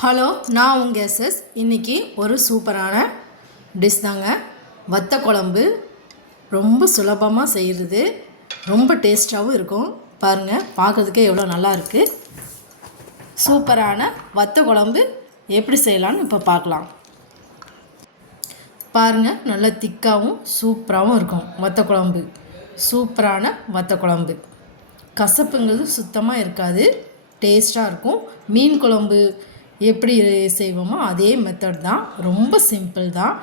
Hello, நான் உங்கள் SS. இன்றைக்கி ஒரு சூப்பரான டிஷ் தாங்க. வத்த குழம்பு ரொம்ப சுலபமாக செய்கிறது, ரொம்ப டேஸ்ட்டாகவும் இருக்கும். பாருங்கள், பார்க்குறதுக்கே எவ்வளோ நல்லா இருக்குது. சூப்பரான வத்த குழம்பு எப்படி செய்யலான்னு இப்போ பார்க்கலாம். பாருங்கள், நல்லா திக்காகவும் சூப்பராகவும் இருக்கும் வத்த குழம்பு. சூப்பரான வத்த குழம்பு கசப்புங்கிறது சுத்தமாக இருக்காது, டேஸ்ட்டாக இருக்கும். மீன் குழம்பு எப்படி செய்வோமோ அதே மெத்தட் தான், ரொம்ப சிம்பிள் தான்.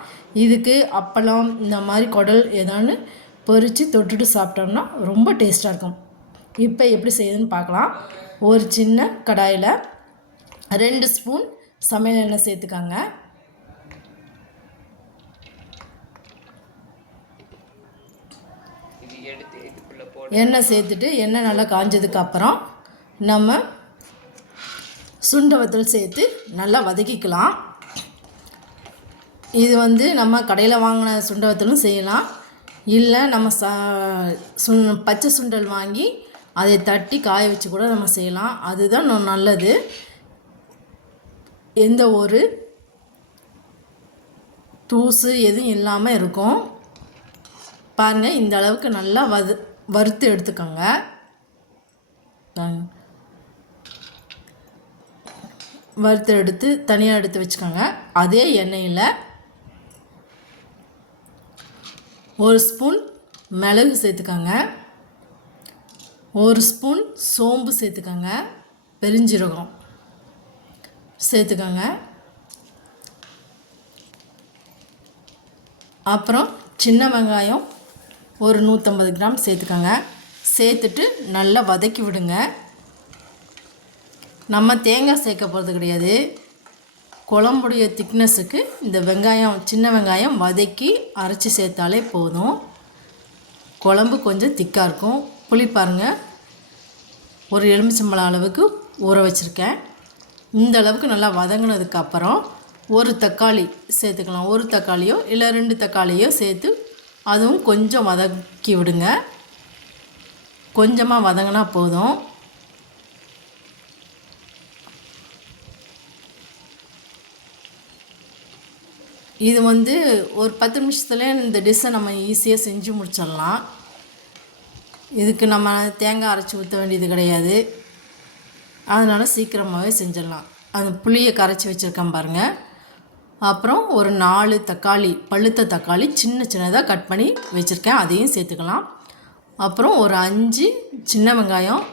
இதுக்கு அப்பளம் இந்த மாதிரி குடல் ஏதான்னு பொரித்து தொட்டுட்டு சாப்பிட்டோம்னா ரொம்ப டேஸ்ட்டாக இருக்கும். இப்போ எப்படி செய்யுதுன்னு பார்க்கலாம். ஒரு சின்ன கடாயில் 2 ஸ்பூன் சமையல் எண்ணெய் சேர்த்துக்காங்க. எண்ணெய் சேர்த்துட்டு எண்ணெய் நல்லா காஞ்சதுக்கு அப்புறம் நம்ம சுண்டை வத்தல் சேர்த்து நல்லா வதக்கிக்கலாம். இது நம்ம கடையில் வாங்கின சுண்டை வத்தலும் செய்யலாம், இல்லை நம்ம பச்சை சுண்டல் வாங்கி அதை தட்டி காய வச்சு கூட நம்ம செய்யலாம். அதுதான் நல்லது. எந்த ஒரு தூசு எதுவும் இல்லாமல் இருக்கும். பாருங்கள், இந்த அளவுக்கு நல்லா வறுத்து எடுத்துக்கோங்க. வறுத்து எடுத்து தனியாக எடுத்து வச்சுக்கோங்க. அதே எண்ணெயில் 1 ஸ்பூன் மிளகு சேர்த்துக்கோங்க, 1 ஸ்பூன் சோம்பு சேர்த்துக்கோங்க, பெருஞ்சீரகம் சேர்த்துக்கோங்க. அப்புறம் சின்ன வெங்காயம் ஒரு 150 கிராம் சேர்த்துக்கோங்க. சேர்த்துட்டு நல்லா வதக்கி விடுங்க. நம்ம தேங்காய் சேர்க்க போகிறது கிடையாது. குழம்புடைய திக்னஸுக்கு இந்த வெங்காயம், சின்ன வெங்காயம் வதக்கி அரைச்சி சேர்த்தாலே போதும். குழம்பு கொஞ்சம் திக்காக இருக்கும். புளி பாருங்கள், ஒரு எலுமிச்சம்பழம் அளவுக்கு ஊற வச்சுருக்கேன். இந்த அளவுக்கு நல்லா வதங்கினதுக்கப்புறம் ஒரு தக்காளி சேர்த்துக்கலாம். ஒரு தக்காளியோ இல்லை 2 தக்காளியோ சேர்த்து அதுவும் கொஞ்சம் வதக்கி விடுங்க. கொஞ்சமாக வதங்கினா போதும். இது ஒரு 10 நிமிஷத்துலேயே இந்த டிஷ்ஷை நம்ம ஈஸியாக செஞ்சு முடிச்சிடலாம். இதுக்கு நம்ம தேங்காய் அரைச்சி ஊற்ற வேண்டியது கிடையாது, அதனால் சீக்கிரமாகவே செஞ்சிடலாம். அந்த புளியை கரைச்சி வச்சுருக்கேன் பாருங்கள். அப்புறம் ஒரு 4 தக்காளி, பழுத்த தக்காளி சின்ன சின்னதாக கட் பண்ணி வச்சுருக்கேன், அதையும் சேர்த்துக்கலாம். அப்புறம் ஒரு 5 சின்ன வெங்காயம்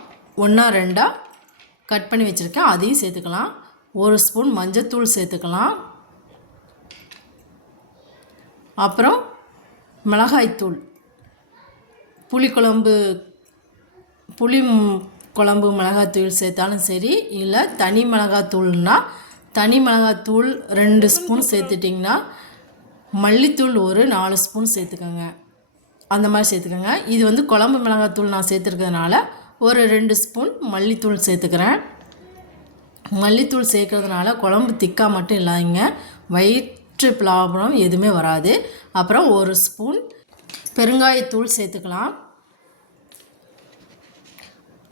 1-2 கட் பண்ணி வச்சுருக்கேன், அதையும் சேர்த்துக்கலாம். 1 ஸ்பூன் மஞ்சத்தூள் சேர்த்துக்கலாம். அப்புறம் மிளகாய்த்தூள், புளி குழம்பு மிளகாய்த்தூள் சேர்த்தாலும் சரி, இல்லை தனி மிளகாத்தூள்னா தனி மிளகாத்தூள் 2 ஸ்பூன் சேர்த்துட்டிங்கன்னா மல்லித்தூள் ஒரு 4 ஸ்பூன் சேர்த்துக்கோங்க. அந்த மாதிரி சேர்த்துக்கோங்க. இது குழம்பு மிளகாத்தூள் நான் சேர்த்துருக்கிறதுனால ஒரு 2 ஸ்பூன் மல்லித்தூள் சேர்த்துக்கிறேன். மல்லித்தூள் சேர்க்கறதுனால குழம்பு திக்காக மட்டும் இல்லாதீங்க, வயிற்று ப்ராப்ளம் எதுவுமே வராது. அப்புறம் 1 ஸ்பூன் பெருங்காயத்தூள் சேர்த்துக்கலாம்.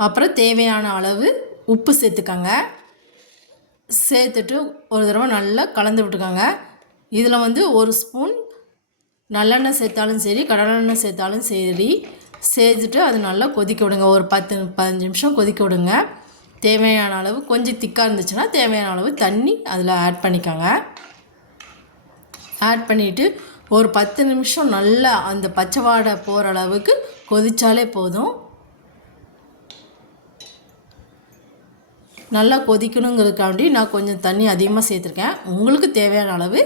அப்புறம் தேவையான அளவு உப்பு சேர்த்துக்கோங்க. சேர்த்துட்டு ஒரு தடவை நல்லா கலந்து விட்டுக்கோங்க. இதில் 1 ஸ்பூன் நல்லெண்ணெய் சேர்த்தாலும் சரி, கடலெண்ணெய் சேர்த்தாலும் சரி, சேர்த்துட்டு அது நல்லா கொதிக்க விடுங்க. ஒரு 10-15 நிமிஷம் கொதிக்க விடுங்க. தேவையான அளவு, கொஞ்சம் திக்காக இருந்துச்சுன்னா தேவையான அளவு தண்ணி அதில் ஆட் பண்ணிக்கோங்க. ஆட் பண்ணிவிட்டு ஒரு 10 நிமிஷம் நல்லா அந்த பச்சை வாடை போகிற அளவுக்கு கொதித்தாலே போதும். நல்லா கொதிக்கணுங்கிறதுக்காண்டி நான் கொஞ்சம் தண்ணி அதிகமாக சேர்த்துருக்கேன். உங்களுக்கு தேவையான அளவு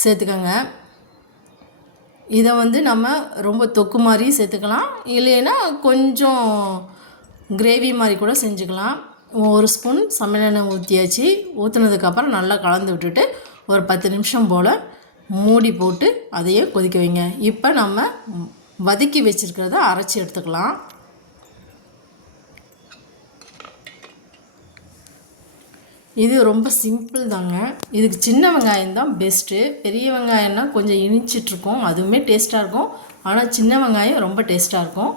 சேர்த்துக்கோங்க. இதை நம்ம ரொம்ப தொக்கு மாதிரி சேர்த்துக்கலாம், இல்லைன்னா கொஞ்சம் கிரேவி மாதிரி கூட செஞ்சுக்கலாம். 1 ஸ்பூன் சமையல் எண்ணெய் ஊற்றியாச்சு. ஊற்றுனதுக்கப்புறம் நல்லா கலந்து விட்டுட்டு ஒரு 10 நிமிஷம் போல் மூடி போட்டு அதையே கொதிக்க வைங்க. இப்போ நம்ம வதக்கி வச்சுருக்கிறத அரைச்சி எடுத்துக்கலாம். இது ரொம்ப சிம்பிள் தாங்க. இதுக்கு சின்ன வெங்காயம் தான் பெஸ்ட்டு. பெரிய வெங்காயம்னா கொஞ்சம் இனிச்சிட்ருக்கும், அதுவுமே டேஸ்ட்டாக இருக்கும். ஆனால் சின்ன வெங்காயம் ரொம்ப டேஸ்ட்டாக இருக்கும்.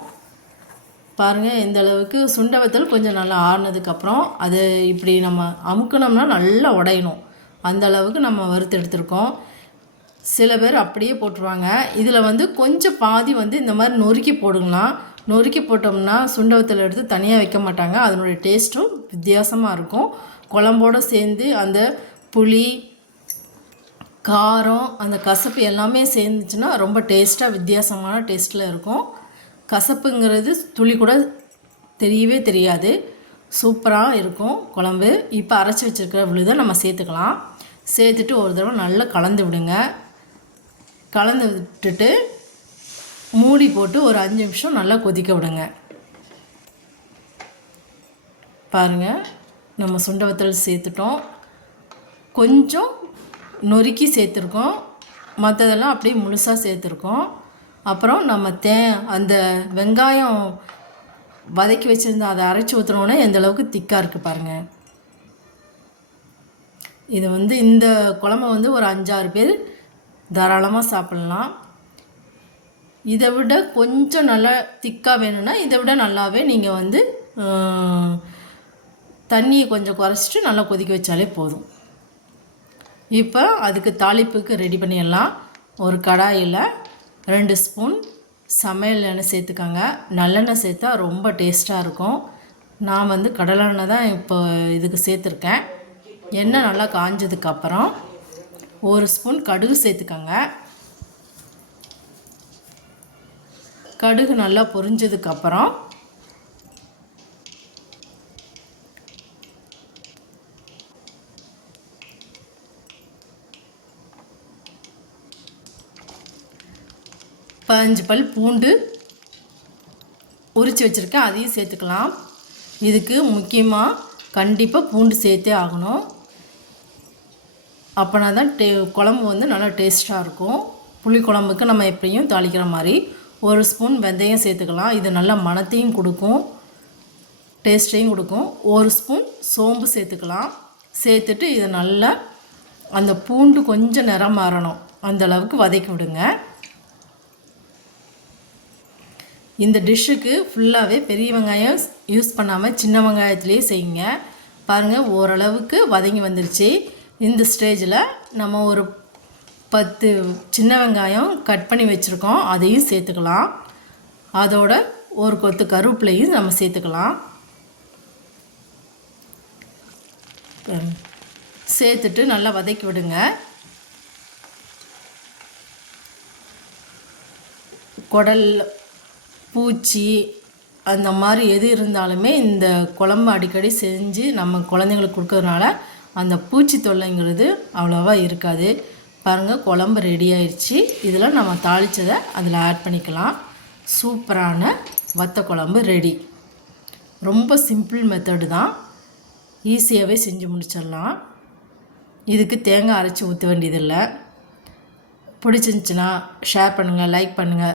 பாருங்கள் இந்த அளவுக்கு சுண்டை வத்தல் கொஞ்சம் நல்லா ஆறுனதுக்கப்புறம் அது இப்படி நம்ம அமுக்கணும்னா நல்லா உடையணும். அந்த அளவுக்கு நம்ம வறுத்து எடுத்துருக்கோம். சில பேர் அப்படியே போட்டுருவாங்க. இதில் வந்து கொஞ்சம் பாதி வந்து இந்த மாதிரி நொறுக்கி போடுங்களாம். நொறுக்கி போட்டோம்னா சுண்டை வத்தல் எடுத்து தனியாக வைக்க மாட்டாங்க. அதனுடைய டேஸ்ட்டும் வித்தியாசமாக இருக்கும். குழம்போடு சேர்ந்து அந்த புளி, காரம், அந்த கசப்பு எல்லாமே சேர்ந்துச்சுன்னா ரொம்ப டேஸ்ட்டாக வித்தியாசமான டேஸ்ட்டில் இருக்கும். கசப்புங்கிறது துளி கூட தெரியவே தெரியாது. சூப்பராக இருக்கும் குழம்பு. இப்போ அரைச்சி வச்சுருக்கிற விழுதை நம்ம சேர்த்துக்கலாம். சேர்த்துட்டு ஒரு தடவை நல்லா கலந்து விடுங்க. கலந்து விட்டுட்டு மூடி போட்டு ஒரு 5 நிமிஷம் நல்லா கொதிக்க விடுங்க. பாருங்கள் நம்ம சுண்டை வத்தல் சேர்த்துட்டோம். கொஞ்சம் நொறுக்கி சேர்த்துருக்கோம். மற்றதெல்லாம் அப்படியே முழுசாக சேர்த்துருக்கோம். அப்புறம் நம்ம அந்த வெங்காயம் வதக்கி வச்சுருந்தா அதை அரைச்சி ஊற்றுனோன்னே எந்த அளவுக்கு திக்காக இருக்குது பாருங்கள். இது வந்து இந்த குழம்பு வந்து ஒரு 5-6 பேர் தாராளமாக சாப்பிட்லாம். இதை விட கொஞ்சம் நல்லா திக்காக வேணும்னா இதை விட நல்லாவே நீங்கள் வந்து தண்ணியை கொஞ்சம் குறைச்சிட்டு நல்லா கொதிக்க வச்சாலே போதும். இப்போ அதுக்கு தாளிப்புக்கு ரெடி பண்ணிடலாம். ஒரு கடாயில் 2 ஸ்பூன் சமையல் எண்ணெய் சேர்த்துக்கோங்க. நல்லெண்ணெய் சேர்த்தா ரொம்ப டேஸ்ட்டாக இருக்கும். நான் வந்து கடலெண்ணெய் தான் இப்போ இதுக்கு சேர்த்துருக்கேன். எண்ணெய் நல்லா காஞ்சதுக்கப்புறம் 1 ஸ்பூன் கடுகு சேர்த்துக்கோங்க. கடுகு நல்லா பொரிஞ்சதுக்கப்புறம் பதினஞ்சு பல் பூண்டு உரித்து வச்சுருக்கேன், அதையும் சேர்த்துக்கலாம். இதுக்கு முக்கியமாக கண்டிப்பாக பூண்டு சேர்த்தே ஆகணும். அப்போனா தான் குழம்பு வந்து நல்லா டேஸ்ட்டாக இருக்கும். புளி குழம்புக்கு நம்ம எப்படியும் தாளிக்கிற மாதிரி 1 ஸ்பூன் வெந்தயம் சேர்த்துக்கலாம். இது நல்லா மணத்தையும் கொடுக்கும், டேஸ்ட்டையும் கொடுக்கும். 1 ஸ்பூன் சோம்பு சேர்த்துக்கலாம். சேர்த்துட்டு இதை நல்லா அந்த பூண்டு கொஞ்சம் நிறம் மாறணும் அந்த அளவுக்கு வதக்கி விடுங்க. இந்த டிஷ்ஷுக்கு ஃபுல்லாகவே பெரிய வெங்காயம் யூஸ் பண்ணாமல் சின்ன வெங்காயத்துலேயே செய்யுங்க. பாருங்கள் ஓரளவுக்கு வதங்கி வந்துருச்சு. இந்த ஸ்டேஜில் நம்ம ஒரு 10 சின்ன வெங்காயம் கட் பண்ணி வச்சுருக்கோம், அதையும் சேர்த்துக்கலாம். அதோட ஒரு கொத்து கருவேப்பிலையும் நம்ம சேர்த்துக்கலாம். சேர்த்துட்டு நல்லா வதக்கி விடுங்க. குடல் பூச்சி அந்த மாதிரி எது இருந்தாலுமே இந்த குழம்பு அடிக்கடி செஞ்சு நம்ம குழந்தைங்களுக்கு கொடுக்கறதுனால அந்த பூச்சி தொல்லைங்கிறது அவ்வளோவா இருக்காது. பாருங்கள் குழம்பு ரெடி ஆயிடுச்சு. இதில் நம்ம தாளித்ததை அதில் ஆட் பண்ணிக்கலாம். சூப்பரான வத்த குழம்பு ரெடி. ரொம்ப சிம்பிள் மெத்தடு தான், ஈஸியாகவே செஞ்சு முடிச்சிடலாம். இதுக்கு தேங்காய் அரைச்சி ஊற்ற வேண்டியதில்லை. பிடிச்சிருந்துச்சின்னா ஷேர் பண்ணுங்கள், லைக் பண்ணுங்கள்.